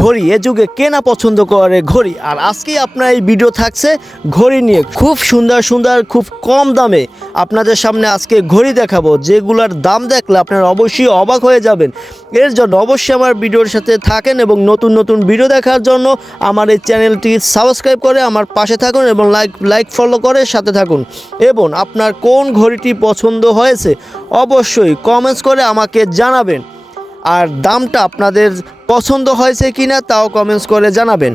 ঘড়ি এ যুগে কে না পছন্দ করে ঘড়ি। আর আজকেই আপনার এই ভিডিও থাকছে ঘড়ি নিয়ে, খুব সুন্দর সুন্দর খুব কম দামে আপনাদের সামনে আজকে ঘড়ি দেখাবো, যেগুলোর দাম দেখলে আপনারা অবশ্যই অবাক হয়ে যাবেন। এর জন্য অবশ্যই আমার ভিডিওর সাথে থাকেন এবং নতুন নতুন ভিডিও দেখার জন্য আমার এই চ্যানেলটি সাবস্ক্রাইব করে আমার পাশে থাকুন এবং লাইক ফলো করে সাথে থাকুন। এবং আপনার কোন ঘড়িটি পছন্দ হয়েছে অবশ্যই কমেন্টস করে আমাকে জানাবেন, আর দামটা আপনাদের পছন্দ হয়েছে কিনা তাও কমেন্টস করে জানাবেন।